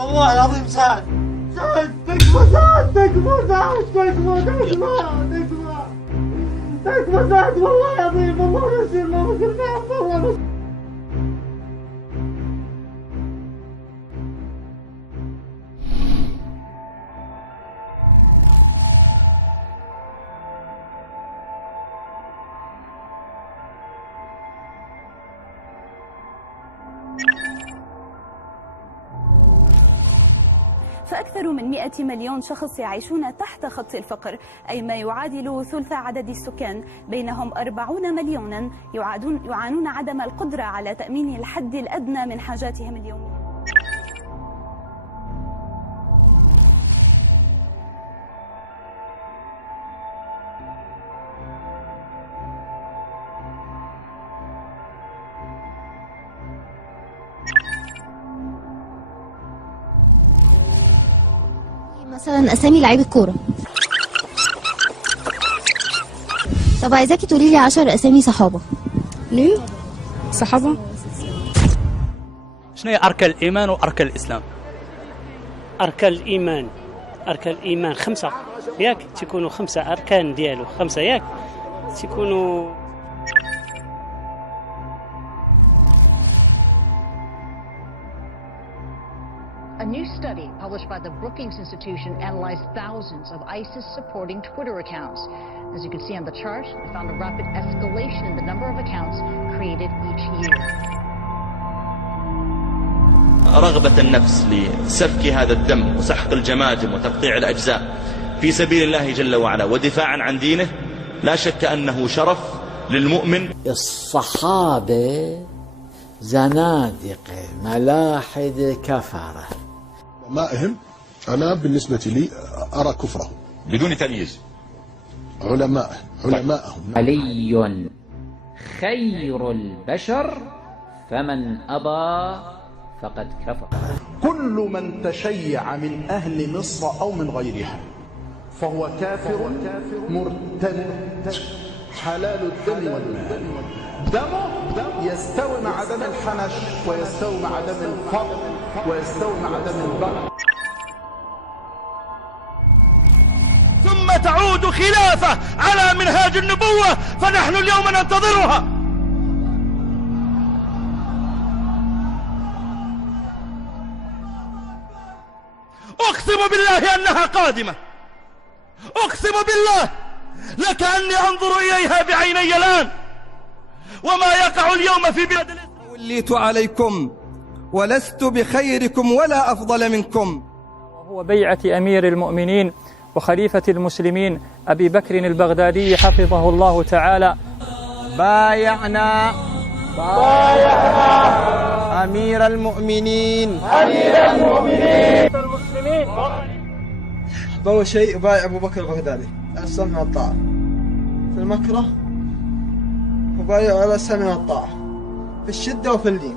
والله العظيم سعد. سعد تكفى، سعد تكفى، سعد تكفى، تكفى سعد والله العظيم. والله نسي الله وكلنا والله. فأكثر من 100 مليون شخص يعيشون تحت خط الفقر، أي ما يعادل ثلث عدد السكان، بينهم 40 مليونا يعانون عدم القدرة على تأمين الحد الأدنى من حاجاتهم اليومية. مثلا اسامي لعيبه كوره. طب عايزاكي تقولي لي 10 اسامي صحابه. ليه؟ صحابه؟ شنو هي أركان الإيمان وأركان الإسلام؟ أركان الإيمان 5 ياك تكونوا 5 أركان ديالو 5 ياك تكونوا. A new study published by the Brookings Institution analyzed thousands of ISIS-supporting Twitter accounts. As you can see on the chart, they found a rapid escalation in the number of accounts created each year. رغبة النفس لسفك هذا الدم وسحق الجماجم وتقطيع الأجزاء في سبيل الله جل وعلا ودفاعا عن دينه لا شك أنه شرف للمؤمن. الصحابة زنادقة ملاحدة كفرة. علمائهم أنا بالنسبة لي أرى كفرهم بدون تمييز. علمائهم. علي خير البشر فمن أبى فقد كفر. كل من تشيع من أهل مصر أو من غيرها فهو كافر مرتد حلال الدم والمال. دمه يستوي مع دم الحنش ويستوي مع دم الفضل ويستوي مع دم البقر. ثم تعود خلافة على منهاج النبوة فنحن اليوم ننتظرها. أقسم بالله أنها قادمة، أقسم بالله لكأني أنظر إليها بعيني الآن. وما يقع اليوم في بلاد الإسلام. وليت عليكم ولست بخيركم ولا أفضل منكم. وهو بيعة أمير المؤمنين وخليفة المسلمين أبي بكر البغدادي حفظه الله تعالى. بايعنا أمير المؤمنين أول شيء بايع أبو بكر البغدادي على السمع والطاعة في المكره، وبايع على السمع والطاعة في الشدة وفي اللين.